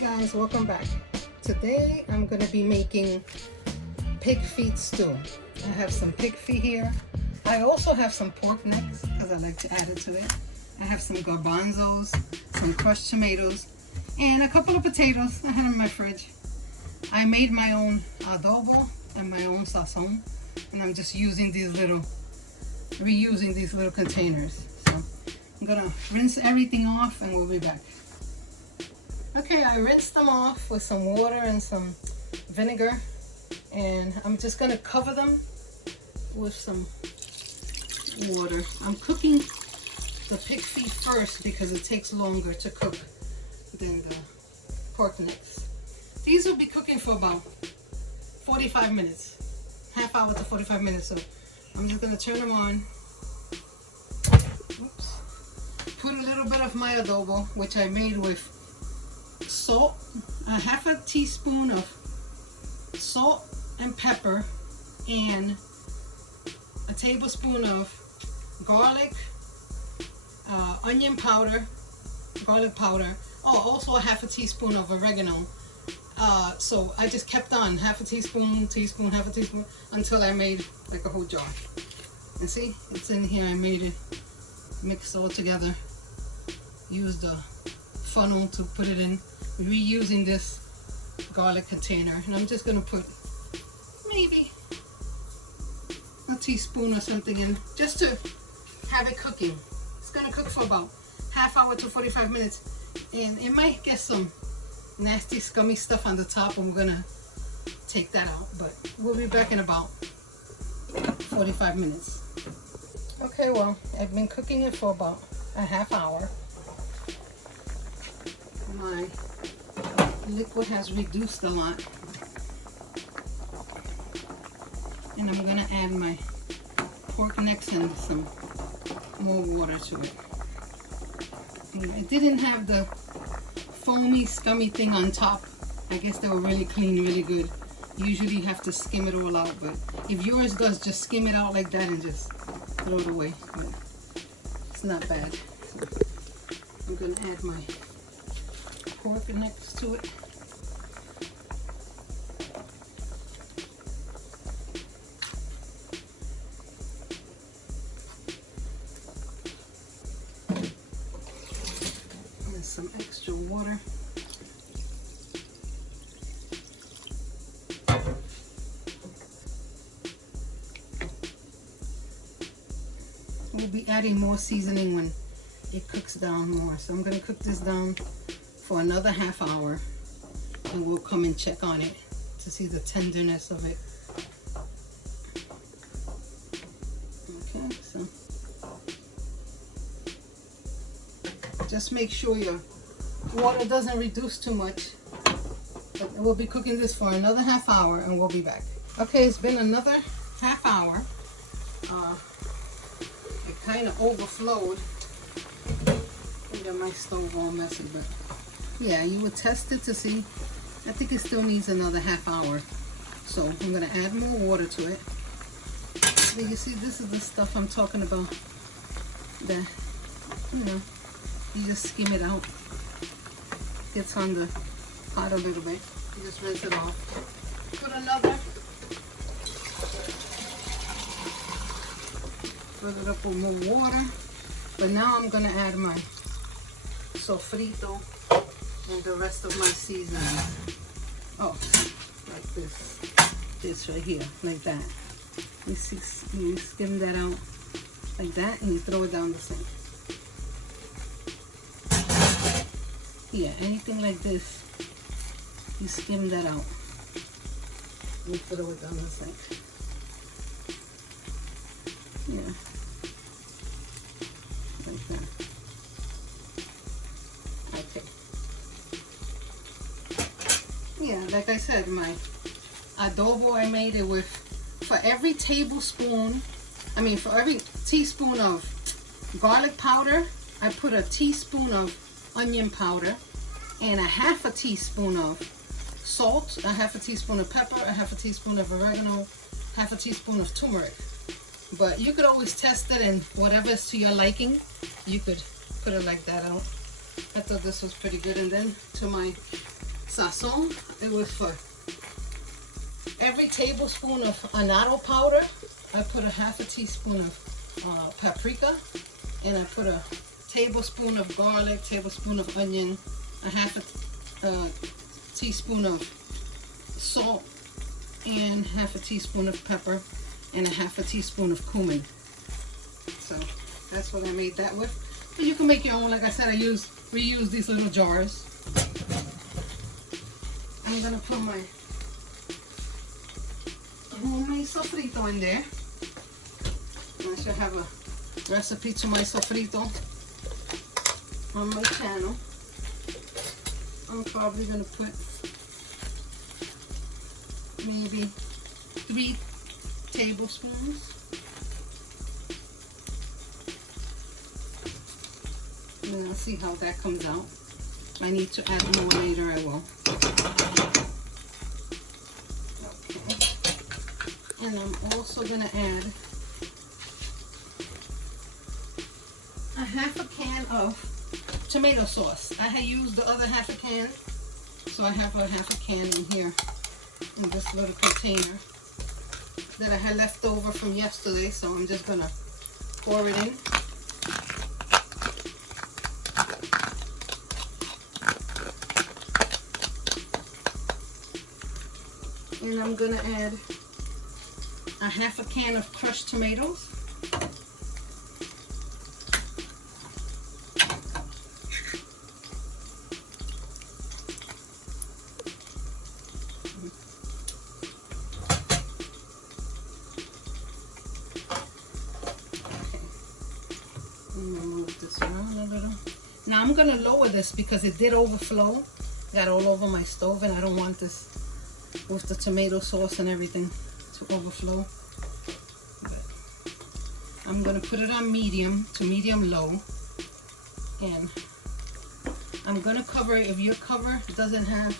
guys, welcome back. Today I'm going to be making pig feet stew. I have some pig feet here. I also have some pork necks because I like to add it to it. I have some garbanzos, some crushed tomatoes, and a couple of potatoes I had in my fridge. I made my own adobo and my own sazon, and I'm just using these little, reusing these little containers. So I'm gonna rinse everything off and we'll be back. Okay, I rinsed them off with some water and some vinegar, and I'm just gonna cover them with some water. I'm cooking the pig feet first because it takes longer to cook than the pork necks. These will be cooking for about 45 minutes, half hour to 45 minutes. So I'm just gonna turn them on. Oops. Put a little bit of my adobo, which I made with salt, a half a teaspoon of salt and pepper, and a tablespoon of garlic, onion powder, garlic powder. Oh, also a half a teaspoon of oregano. So I just kept on half a teaspoon, half a teaspoon, until I made like a whole jar. And see, it's in here. I made it, mixed all together. Used a funnel to put it in, reusing this garlic container. And I'm just gonna put maybe a teaspoon or something in, just to have it cooking. It's gonna cook for about half hour to 45 minutes, and it might get some nasty scummy stuff on the top, and we're gonna take that out, but we'll be back in about 45 minutes. Okay, well, I've been cooking it for about a half hour. My liquid has reduced a lot, and I'm gonna add my pork necks and some more water to it. And I didn't have the foamy, scummy thing on top. I guess they were really clean, really good. Usually you have to skim it all out, but if yours does, just skim it out like that and just throw it away. But it's not bad. So I'm gonna add my pork necks to it. And some extra water. We'll be adding more seasoning when it cooks down more. So I'm going to cook this down for another half hour, and we'll come and check on it to see the tenderness of it. Okay, so just make sure your water doesn't reduce too much. But we'll be cooking this for another half hour, and we'll be back. Okay, it's been another half hour. It kind of overflowed. I got my stove all messy, but yeah, you would test it to see. I think it still needs another half hour. So I'm going to add more water to it. So you see, this is the stuff I'm talking about. That, you know, you just skim it out. Gets on the pot a little bit. You just rinse it off. Put another. Fill it up with more water. But now I'm going to add my sofrito and the rest of my seasoning. Oh, like this right here, like that. You skim that out like that, and you throw it down the sink. Yeah, anything like this, you skim that out and you throw it down the sink. Yeah, like that. Okay. Yeah, like I said, my adobo, I made it with, for every teaspoon of garlic powder, I put a teaspoon of onion powder, and a half a teaspoon of salt, a half a teaspoon of pepper, a half a teaspoon of oregano, half a teaspoon of turmeric. But you could always test it, and whatever is to your liking, you could put it like that out. I thought this was pretty good. And then to my sazon. It was for every tablespoon of annatto powder, I put a half a teaspoon of paprika, and I put a tablespoon of garlic, tablespoon of onion, a half a teaspoon of salt, and half a teaspoon of pepper, and a half a teaspoon of cumin. So that's what I made that with. But you can make your own. Like I said, I reuse these little jars. I'm gonna put my homemade sofrito in there. I should have a recipe to my sofrito on my channel. I'm probably gonna put maybe 3 tablespoons. And then I'll see how that comes out. If I need to add more later, I will. Okay. And I'm also gonna add a half a can of tomato sauce. I had used the other half a can, so I have a half a can in here in this little container that I had left over from yesterday, so I'm just gonna pour it in. And I'm gonna add a half a can of crushed tomatoes. Move this around a little. Now I'm gonna lower this because it did overflow. Got all over my stove, and I don't want this with the tomato sauce and everything to overflow. But I'm gonna put it on medium to medium low, and I'm gonna cover it. If your cover doesn't have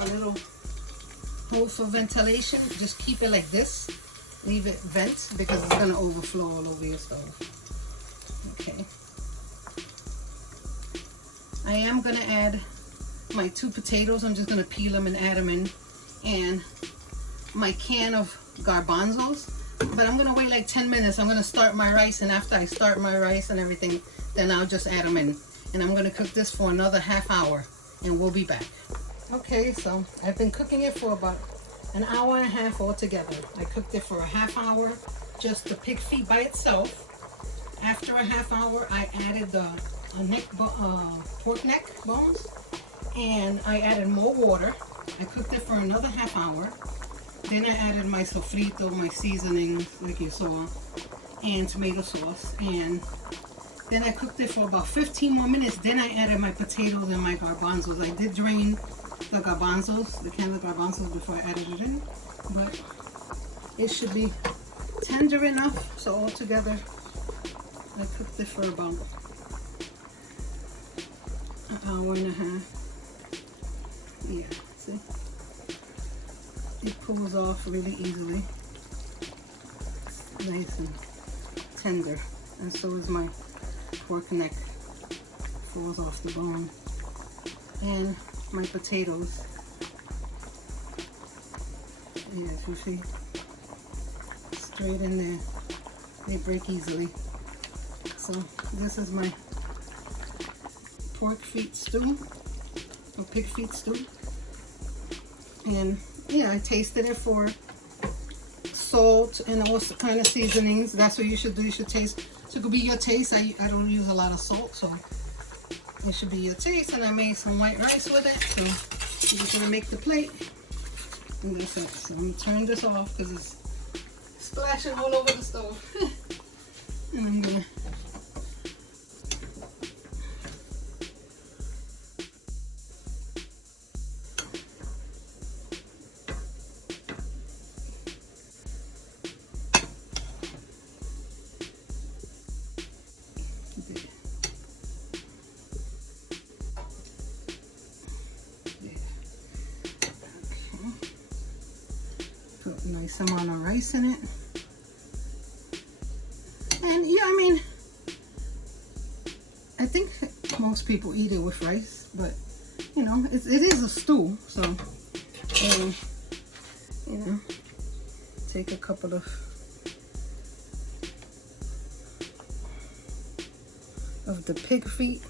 a little hole for ventilation, just keep it like this. Leave it vent because it's gonna overflow all over your stove. Okay. I am gonna add my 2 potatoes. I'm just gonna peel them and add them in, and my can of garbanzos. But I'm gonna wait like 10 minutes. I'm gonna start my rice, and after I start my rice and everything, then I'll just add them in. And I'm gonna cook this for another half hour, and we'll be back. Okay, so I've been cooking it for about an hour and a half altogether. I cooked it for a half hour, just the pig feet by itself. After a half hour, I added the pork neck bones, and I added more water. I cooked it for another half hour. Then I added my sofrito, my seasonings, like you saw, and tomato sauce. And then I cooked it for about 15 more minutes. Then I added my potatoes and my garbanzos. I did drain the garbanzos, the can of garbanzos, before I added it in. But it should be tender enough. So altogether, I cooked it for about an hour and a half. Yeah, see? It pulls off really easily. It's nice and tender. And so is my pork neck. Falls off the bone. And my potatoes. Yeah, as you see, straight in there. They break easily. So this is my pork feet stew, or pig feet stew. And yeah, I tasted it for salt and all kind of seasonings. That's what you should do. You should taste. So it could be your taste. I don't use a lot of salt, so it should be your taste. And I made some white rice with it. So I'm just gonna make the plate. And that's it. So I'm gonna turn this off because it's splashing all over the stove. And I'm gonna put a nice amount of rice in it. And yeah, I mean, I think most people eat it with rice, but you know, it is a stew, so, you know, take a couple of the pig feet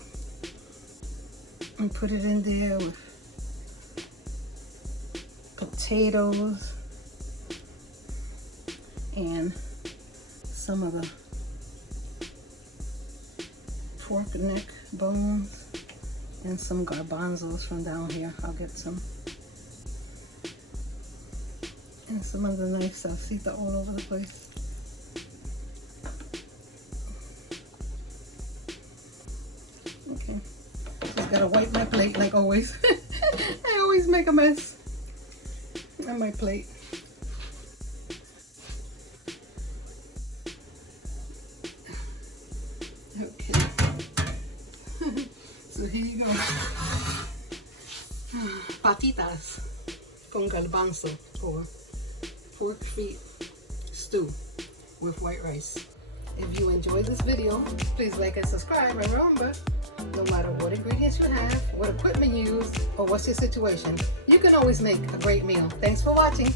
and put it in there with potatoes and some of the pork neck bones and some garbanzos from down here. I'll get some. And some of the nice salsita all over the place. Okay, just gotta wipe my plate like always. I always make a mess on my plate. Okay, so here you go. Patitas con garbanzo, or pork feet stew with white rice. If you enjoyed this video, please like and subscribe, and remember, no matter what ingredients you have, what equipment you use, or what's your situation, you can always make a great meal. Thanks for watching.